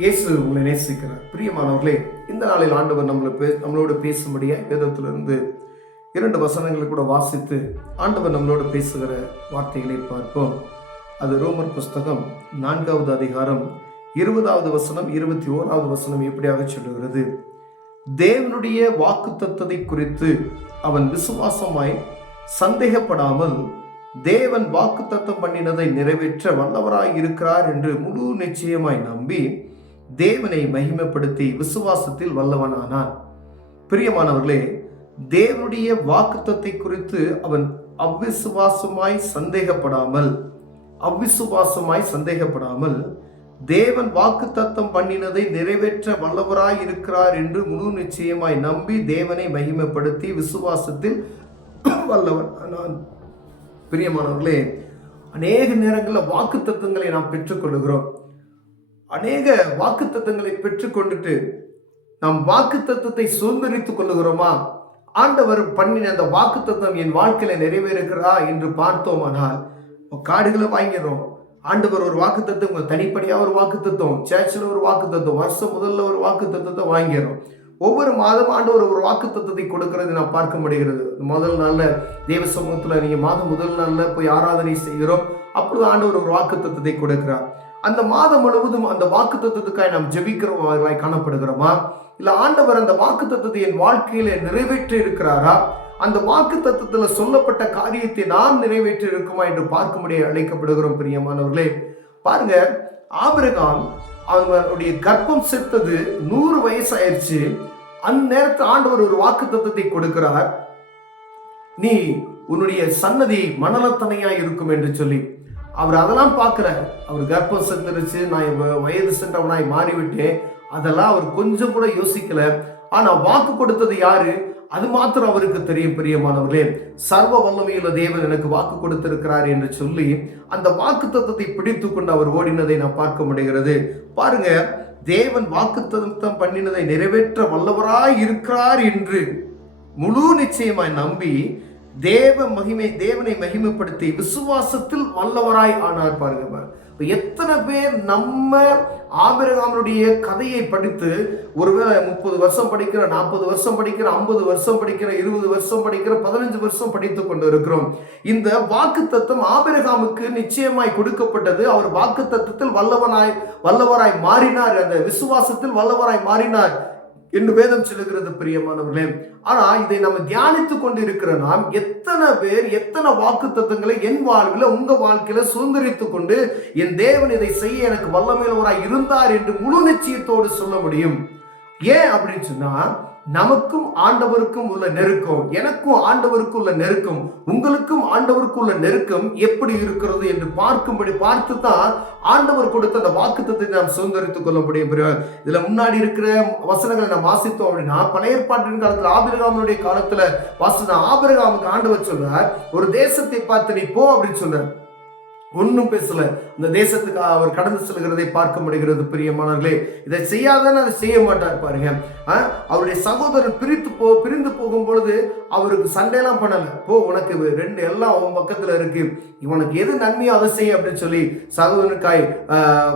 இயேசு உங்களை நேசிக்கிறார். பிரியமானவர்களே, இந்த நாளில் ஆண்டவர் நம்மளோடு பேசும்படியாக வேதத்திலிருந்து 2 வசனங்களை கூட வாசித்து ஆண்டவர் நம்மளோடு பேசுகிற வார்த்தைகளை பார்ப்போம். அது ரோமர் புஸ்தகம் 4வது அதிகாரம் 20வது வசனம் 21வது வசனம் எப்படியாக சொல்லுகிறது. தேவனுடைய வாக்குத்தத்தத்தை குறித்து அவன் விசுவாசமாய் சந்தேகப்படாமல் தேவன் வாக்குத்தத்தம் பண்ணினதை நிறைவேற்ற வல்லவராய் இருக்கிறார் என்று முழு நிச்சயமாய் நம்பி தேவனை மகிமைப்படுத்தி விசுவாசத்தில் வல்லவனானான். பிரியமானவர்களே, தேவனுடைய வாக்குத்தத்தை குறித்து அவன் அவ்விசுவாசமாய் சந்தேகப்படாமல் தேவன் வாக்குத்தத்தம் பண்ணினதை நிறைவேற்ற வல்லவராய் இருக்கிறார் என்று முழு நிச்சயமாய் நம்பி தேவனை மகிமைப்படுத்தி விசுவாசத்தில் வல்லவனானான். பிரியமானவர்களே, அநேக நேரங்களில் வாக்குத்தத்தங்களை நாம் பெற்றுக்கொள்கிறோம். அநேக வாக்குத்தத்தங்களை பெற்றுக்கொண்டுட்டு நாம் வாக்குத்தத்தத்தை சுதந்திரித்துக் கொள்ளுகிறோமா? ஆண்டவர் பண்ணின அந்த வாக்குத்தத்தம் என் வாழ்க்கையில நிறைவேறுகிறா என்று பார்த்தோமானால் காடுகளை வாங்கிறோம். ஆண்டவர் ஒரு வாக்குத்தத்தம், தனிப்படையா ஒரு வாக்குத்தத்தம், சர்ச்சில் ஒரு வாக்குத்தத்தம், வருஷம் முதல்ல ஒரு வாக்குத்தத்தத்தை வாங்கிறோம். ஒவ்வொரு மாதம் ஆண்டவர் ஒரு வாக்குத்தத்தத்தை கொடுக்கறது நான் பார்க்க முடிகிறது. முதல் நாள்ல தேவ சமூகத்துல நீங்க மாதம் முதல் நாள்ல போய் ஆராதனை செய்கிறோம். அப்பொழுது ஆண்டவர் ஒரு வாக்குத்தத்தத்தை கொடுக்கிறார். அந்த மாதம் முழுவதும் அந்த வாக்குத்தத்தத்துக்காக நாம் ஜெபிக்கிறவர்களாய் காணப்படுகிறோமா? இல்ல ஆண்டவர் அந்த வாக்குத்தத்தத்தை என் வாழ்க்கையில நிறைவேற்றி இருக்கிறாரா? அந்த வாக்குத்தத்தத்துல சொல்லப்பட்ட காரியத்தை நாம் நிறைவேற்றி இருக்குமா என்று பார்க்கும்படி அழைக்கப்படுகிறோம். பிரியமானவர்களே, பாருங்க, ஆபிரகாம் அவனுடைய கர்ப்பம் செத்தது 100 வயசு ஆயிடுச்சு. அந்த நேரத்தில் ஆண்டவர் ஒரு வாக்குத்தத்தத்தை கொடுக்கிறார். நீ உன்னுடைய சன்னதி மணலத்தனையா இருக்கும் என்று சொல்லி. அவர் அதெல்லாம் பார்க்கிறார். அவர் கர்ப்பம் செத்துருச்சு, நான் வயது சென்றவனாய் மாறிவிட்டேன், அதெல்லாம் அவர் கொஞ்சம் கூட யோசிக்கல. ஆனா வாக்கு கொடுத்தது யாரு? அது மாத்திரம் அவருக்கு தெரியும். பிரியமானவர்களே, சர்வ வல்லமையுள்ள தேவன் எனக்கு வாக்கு கொடுத்திருக்கிறார் என்று சொல்லி அந்த வாக்கு தத்தத்தை பிடித்து கொண்டு அவர் ஓடினதை நான் பார்க்க முடிகிறது. பாருங்க, தேவன் வாக்கு தத்தம் பண்ணினதை நிறைவேற்ற வல்லவராய் இருக்கிறார் என்று முழு நிச்சயமாய் நம்பி தேவனை மகிமைப்படுத்தி விசுவாசத்தில் வல்லவராய் ஆனார். பாருங்க, எத்தனை பேர் நம்ம ஆபிரகாமுடைய கதையை படித்து ஒருவேளை 30 வருஷம் படிக்கிற, 40 வருஷம் படிக்கிற, 50 வருஷம் படிக்கிற, 20 வருஷம் படிக்கிற, 15 வருஷம் படித்துக் கொண்டு இருக்கிறோம். இந்த வாக்கு தத்தம் ஆபிரகாமுக்கு நிச்சயமாய் கொடுக்கப்பட்டது. அவர் வாக்கு தத்தத்தில் வல்லவராய் மாறினார், அந்த விசுவாசத்தில் வல்லவராய் மாறினார் என்று வேதம் சொல்லுகிறது. பிரியமானவர்களே, ஆனா இதை நம்ம தியானித்துக் கொண்டு இருக்கிற நாம் எத்தனை பேர் எத்தனை வாக்கு தத்தங்களை என் வாழ்வில் உங்க வாழ்க்கையில சுதந்திரித்துக் கொண்டு என் தேவன் இதை செய்ய எனக்கு வல்லமையுள்ளவராய் இருந்தார் என்று முழு நிச்சயத்தோடு சொல்ல முடியும்? ஏன் அப்படின்னு சொன்னா, நமக்கும் ஆண்டவருக்கும் உள்ள நெருக்கம், எனக்கும் ஆண்டவருக்கும் உள்ள நெருக்கம், உங்களுக்கும் ஆண்டவருக்கும் உள்ள நெருக்கம் எப்படி இருக்கிறது என்று பார்த்து தான் ஆண்டவர் கொடுத்த அந்த வாக்குத்தத்தை நாம் சுதந்திரித்துக் கொள்ள முடியும். இதுல முன்னாடி இருக்கிற வசனங்களை நாம் வாசித்தோம் அப்படின்னா, பழைய ஏற்பாட்டின் காலத்துல ஆபிரகாமுடைய காலத்துல வாசித்த ஆபிரகாமுக்கு ஆண்டவர் சொல்றார், ஒரு தேசத்தை பார்த்து நீ போ அப்படின்னு சொல்றார். ஒன்னும் பேசல. இந்த தேசத்துக்கு அவர் கடந்து செல்கிறதை பார்க்க முடிகிறது. பிரியமானவர்களே, இதை செய்யாதான்னு அதை செய்ய மாட்டார். பாருங்க, அவருடைய சகோதரன் பிரிந்து போகும் பொழுது அவருக்கு சண்டையெல்லாம் பண்ணல. போ, உனக்கு 2 எல்லாம் அவன் பக்கத்துல இருக்கு, இவனுக்கு எது நன்மையோ அதை செய்ய அப்படின்னு சொல்லி சகோதரனுக்காய்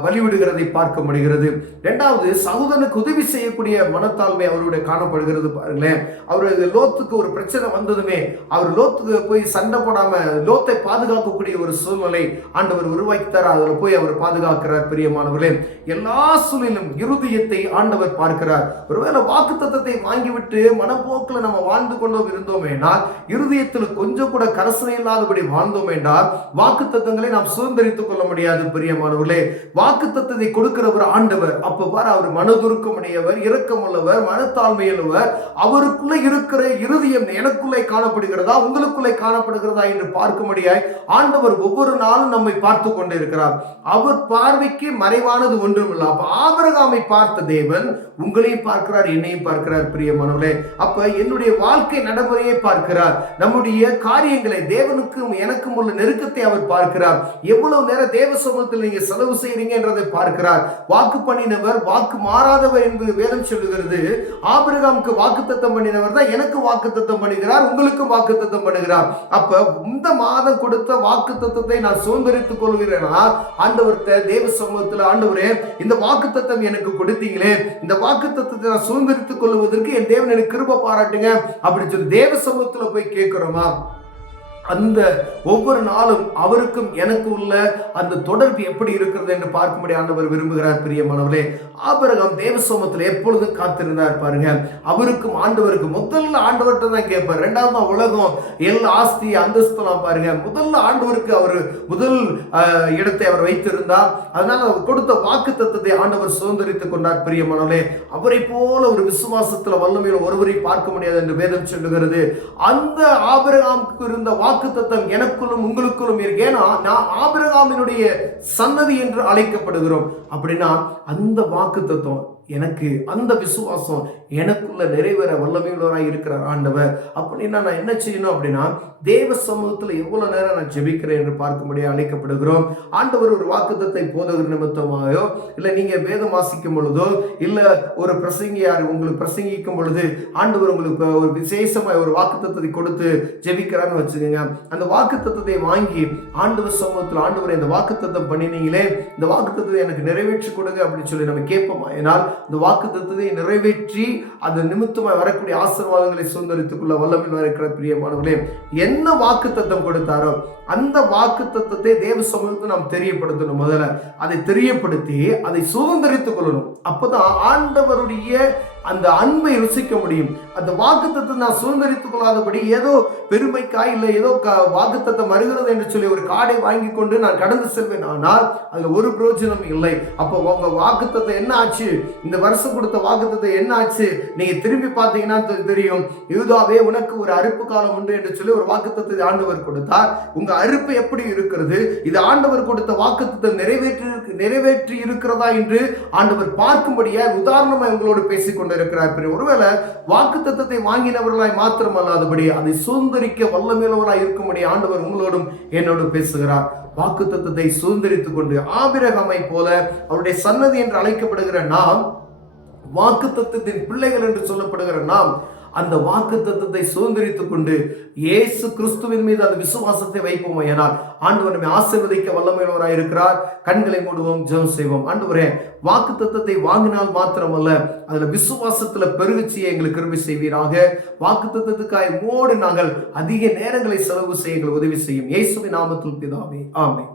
வழிவிடுகிறதை பார்க்க முடிகிறது. 2வது, சகோதரனுக்கு உதவி செய்யக்கூடிய மனத்தாழ்மை அவருடைய காணப்படுகிறது. பாருங்களேன், அவரு லோத்துக்கு ஒரு பிரச்சனை வந்ததுமே அவர் லோத்துக்கு போய் சண்டை போடாம லோத்தை பாதுகாக்கக்கூடிய ஒரு சூழ்நிலை ஆண்டவர் உருவாக்கித்தார். அதில் போய் அவர் பாதுகாக்கிறார். பிரியமானவர்களே, எல்லா சூழலிலும் இருதயத்தை ஆண்டவர் பார்க்கிறார். ஒருவேளை வாக்கு தத்தத்தை வாங்கிவிட்டு மனப்போக்கில் நம்ம வாழ்ந்து கொண்டோம் இருந்தோமேனால், இருதயத்தில் கொஞ்சம் கூட கரசனை இல்லாதபடி வாழ்ந்தோம் என்றால் வாக்கு தத்தங்களை நாம் சுதந்திரித்துக் கொள்ள முடியாது. பிரியமானவர்களே, வாக்கு தத்தத்தை கொடுக்கிறவர் ஆண்டவர். அப்ப பாரு, அவர் மனதுருக்கமுடையவர், இரக்கமுள்ளவர், மனத்தாழ்மையுள்ளவர். அவருக்குள்ள இருக்கிற இருதயம் எனக்குள்ளே காணப்படுகிறதா, உங்களுக்குள்ளே காணப்படுகிறதா என்று பார்க்க முடியாது. ஆண்டவர் ஒவ்வொரு நாளும் நம்மை பார்த்து கொண்டிருக்கிறார். அவர் பார்வைக்கு மறைவானது ஒன்றுமில்லை. அப்ப ஆபிரகாமை பார்த்த தேவன் உங்களையும் பார்க்கிறார், என்னையும் பார்க்கிறார். பிரியமானவர்களே, அப்ப என்னுடைய வாழ்க்கை நடைமுறையை பார்க்கிறார். நம்முடைய காரியங்களை, தேவனுக்கும் எனக்கும் உள்ள நெருக்கத்தை அவர் பார்க்கிறார். எவ்வளவு நேரம் தேவ சமூகத்தில் நீங்க செலவு செய்றீங்க என்றதை பார்க்கிறார். வாக்கு பண்ணினவர் வாக்கு மாறாதவர் என்று வேதம் சொல்லுகிறது. ஆபிரகாமுக்கு வாக்குத்தத்தம் பண்ணினவர் தான் எனக்கு வாக்குத்தத்தம் பண்ணுகிறார், உங்களுக்கும் வாக்குத்தத்தம் பண்ணுகிறார். அப்ப இந்த மாதம் கொடுத்த வாக்குத்தத்தத்தை நான் சுதந்திரித்துக் கொள்கிறேனா, ஆண்டவர்கிட்ட தேவ சமூகத்தில், ஆண்டவரே இந்த வாக்குத்தத்தம் எனக்கு கொடுத்தீங்களே, இந்த வாக்குத்தத்தத்தை நான் சுதந்திரித்துக் கொள்வதற்கு என் தேவன் எனக்கு கிருபை பாராட்டுங்க அப்படின்னு சொல்லி தேவ சமூகத்தில் போய் கேட்கிறோமா? அந்த ஒவ்வொரு நாளும் அவருக்கும் எனக்கு உள்ள அந்த தொடர்பு எப்படி இருக்கிறது என்று பார்க்கும்படி ஆண்டவர் விரும்புகிறார். பிரியமானவர்களே, ஆபிரகாம் தேவ சமூகத்தில் எப்பொழுதும் காத்திருந்தார் பாருங்க. அவருக்கும் ஆண்டவருக்கு முதல்ல ஆண்டவர்கிட்ட தான் கேட்பார். ரெண்டாவது உலகம் எல்லா ஆஸ்தி அந்தஸ்தெல்லாம் பாருங்க, முதல்ல ஆண்டவருக்கு அவர் முதல் இடத்தை அவர் வைத்திருந்தார். அதனால அவர் கொடுத்த வாக்கு தத்தத்தை ஆண்டவர் சுதந்திரித்துக் கொண்டார். பிரியமானவர்களே, அவரை போல ஒரு விசுவாசத்தில் வல்லமையில் ஒருவரை பார்க்க முடியாது என்று வேதம் சொல்லுகிறது. அந்த ஆபிரகாமுக்கு இருந்த வாக்கு தத்தம் எனக்குள்ளும் உங்களுக்குள்ளும் இருக்கு. ஏன்னா நான் ஆபிரகாமினுடைய சன்னதி என்று அழைக்கப்படுகிறோம். அப்படின்னா அந்த வாக்கு தத்தம் எனக்கு, அந்த விசுவாசம் எனக்குள்ள நிறைவேற வல்லமையுள்ளவராய் இருக்கிறார் ஆண்டவர். அப்படின்னா நான் என்ன செய்யணும் அப்படின்னா, தேவ சமூகத்தில் எவ்வளவு நேரம் நான் ஜெபிக்கிறேன் என்று பார்க்கும்படியாக அழைக்கப்படுகிறோம். ஆண்டவர் ஒரு வாக்குத்தத்தை போதகர் நிமித்தமாகவோ, இல்லை நீங்க வேதம் வாசிக்கும் பொழுதோ, இல்லை ஒரு பிரசங்கியார் உங்களுக்கு பிரசங்கிக்கும் பொழுது ஆண்டவர் உங்களுக்கு ஒரு விசேஷமாய் ஒரு வாக்குத்தத்தை கொடுத்து ஜெபிக்கிறான்னு வச்சுக்கோங்க. அந்த வாக்குத்தத்தை வாங்கி ஆண்டவர் சமூகத்தில், ஆண்டவர் இந்த வாக்குத்தத்தம் பண்ணினீங்களே, இந்த வாக்குத்தத்தை எனக்கு நிறைவேற்றி கொடுங்க அப்படின்னு சொல்லி நம்ம கேட்போமா? ஏனால் இந்த வாக்குத்தத்தத்தை நிறைவேற்றி அந்த நிமித்தமாய் வரக்கூடிய ஆசீர்வாதங்களை சுதந்திரித்துக் கொள்ள வல்லமையில் இருக்கிற பிரியமானவர்களே, என்ன வாக்குத்தத்தம் கொடுத்தாரோ அந்த வாக்குத்தத்தத்தை தேவ சமூகத்தை நாம் தெரியப்படுத்தணும். முதல்ல அதை தெரியப்படுத்தி அதை சுதந்திரித்துக் கொள்ளணும். அப்பதான் ஆண்டவருடைய அந்த அன்பை ருசிக்க முடியும். அந்த வாக்குத்தத்தை நான் சுதந்திரித்துக் கொள்ளாதபடி ஏதோ பெருமைக்காய் இல்லை ஏதோ வாக்குத்தத்தம் வருகிறது என்று சொல்லி ஒரு கார்டை வாங்கி கொண்டு நான் கடந்து செல்வேன், ஆனால் அதுல ஒரு பிரயோஜனம் இல்லை. அப்போ உங்க வாக்குத்தத்தை என்ன ஆச்சு, இந்த வருஷம் கொடுத்த வாக்குத்தத்தை என்ன ஆச்சு, நீங்க திரும்பி பார்த்தீங்கன்னா தெரியும். யூதாவே உனக்கு ஒரு அறுப்பு காலம் உண்டு என்று சொல்லி ஒரு வாக்குத்தத்தை ஆண்டவர் கொடுத்தார். உங்க அறுப்பு எப்படி இருக்கிறது, இது ஆண்டவர் கொடுத்த வாக்குத்தத்தை நிறைவேற்றி இருக்கிறதா என்று ஆண்டவர் பார்க்கும்படியா உதாரணமா உங்களோடு பேசிக்கொண்டு இருக்கிறார். ஒருவேளை வாக்குத்தத்தத்தை வாங்கினவர்களாய் மாத்திரம் அல்லாதபடி அதை சுதந்திரிக்க வல்லமையுள்ளவராய் இருக்கும்படி ஆண்டவர் உங்களோடும் என்னோடு பேசுகிறார். வாக்குத்தத்தத்தை சுதந்திரித்துக் கொண்டு ஆபிரகாமை போல அவருடைய சன்னதி என்று அழைக்கப்படுகிற நாம், வாக்குத்தத்தத்தின் பிள்ளைகள் என்று சொல்லப்படுகிற நாம், அந்த வாக்குத்தத்தத்தை சுதந்திரித்துக் கொண்டு இயேசு கிறிஸ்துவின் மீது அந்த விசுவாசத்தை வைப்போம். ஏனால் ஆண்டவர் நம்மை ஆசீர்வதிக்க வல்லமையுள்ளவராய் இருக்கிறார். கண்களை மூடுவோம், ஜெபம் செய்வோம். ஆண்டவரே, வாக்குத்தத்தத்தை வாங்கினால் மாத்திரமல்ல, அதுல விசுவாசத்துல பெருகச்சியை எங்களுக்கு கிருபை செய்வீராக. வாக்குத்தத்தத்துக்காய் மோடு நாங்கள் அதிக நேரங்களை செலவு செய்ய எங்களுக்கு உதவி செய்யும். இயேசுவின் நாமத்தில் பிதாவே, ஆமென்.